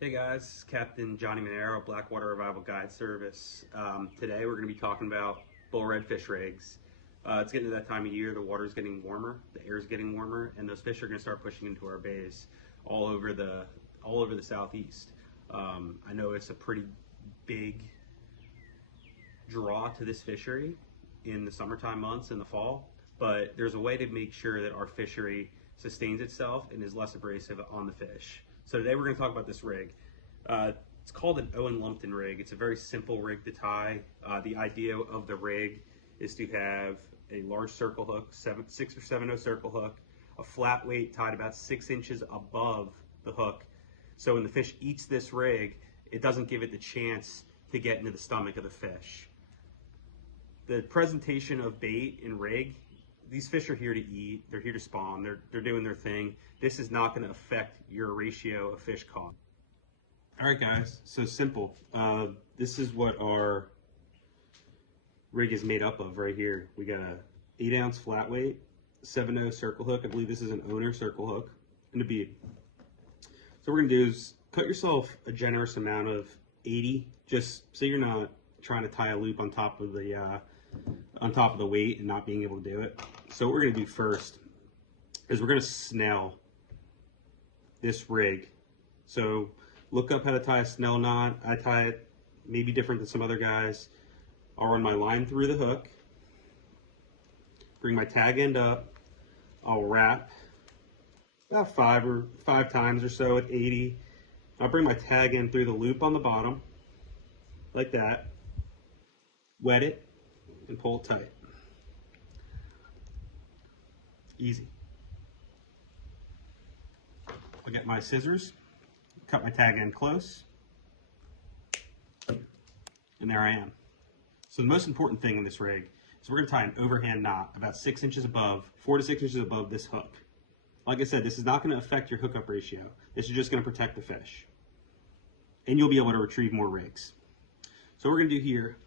Hey guys, Captain Johnny Monero, Blackwater Revival Guide Service. Today we're going to be talking about bull redfish rigs. It's getting to that time of year, the water's getting warmer, the air's getting warmer, and those fish are going to start pushing into our bays all over the southeast. I know it's a pretty big draw to this fishery in the summertime months in the fall, but there's a way to make sure that our fishery sustains itself and is less abrasive on the fish. So today we're going to talk about this rig. It's called an Owen Lumpton rig. It's a very simple rig to tie. The idea of the rig is to have a large circle hook, 6 or 7/0 circle hook, a flat weight tied about 6 inches above the hook. So when the fish eats this rig, it doesn't give it the chance to get into the stomach of the fish. The presentation of bait and rig, these fish are here to eat, they're here to spawn, they're doing their thing. This is not going to affect your ratio of fish caught. All right guys, so simple. This is what our rig is made up of right here. We got a 8-ounce flat weight, 7/0 circle hook. I believe this is an owner circle hook, and a bead. So what we're gonna do is cut yourself a generous amount of 80, just so you're not trying to tie a loop on top of the weight and not being able to do it. So what we're gonna do first is we're gonna snell this rig. So look up how to tie a snell knot. I tie it maybe different than some other guys. I'll run my line through the hook, bring my tag end up, I'll wrap about five times or so at 80. I'll bring my tag end through the loop on the bottom, like that, wet it, and pull it tight. Easy. I get my scissors, cut my tag end close, and there I am. So the most important thing in this rig is we're going to tie an overhand knot about 6 inches above, 4 to 6 inches above this hook. Like I said, this is not going to affect your hookup ratio. This is just going to protect the fish. And you'll be able to retrieve more rigs. So what we're going to do here,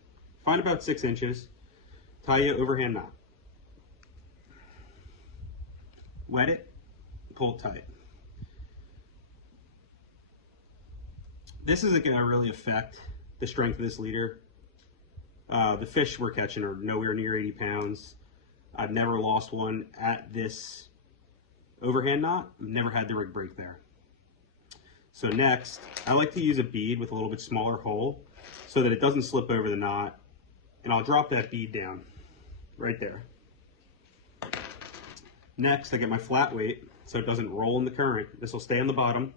find about 6 inches, tie your overhand knot. Wet it, pull it tight. This isn't going to really affect the strength of this leader. The fish we're catching are nowhere near 80 pounds. I've never lost one at this overhand knot. I've never had the rig break there. So next, I like to use a bead with a little bit smaller hole so that it doesn't slip over the knot. And I'll drop that bead down right there. Next, I get my flat weight so it doesn't roll in the current. This will stay on the bottom,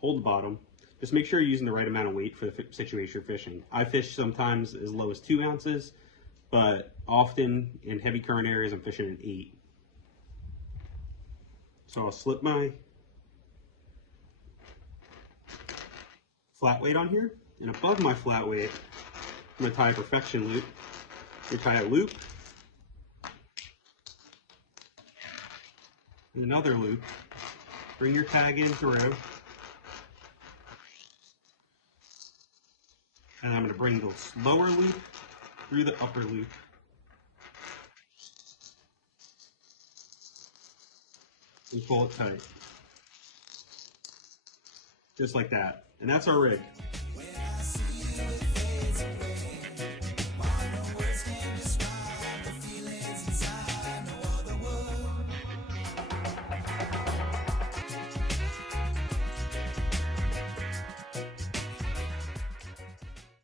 hold the bottom. Just make sure you're using the right amount of weight for the situation you're fishing. I fish sometimes as low as 2 ounces, but often in heavy current areas, I'm fishing at 8. So I'll slip my flat weight on here, and above my flat weight, I'm gonna tie a perfection loop. You tie a loop, and another loop. Bring your tag in through. And I'm going to bring the lower loop through the upper loop. And pull it tight. Just like that. And that's our rig.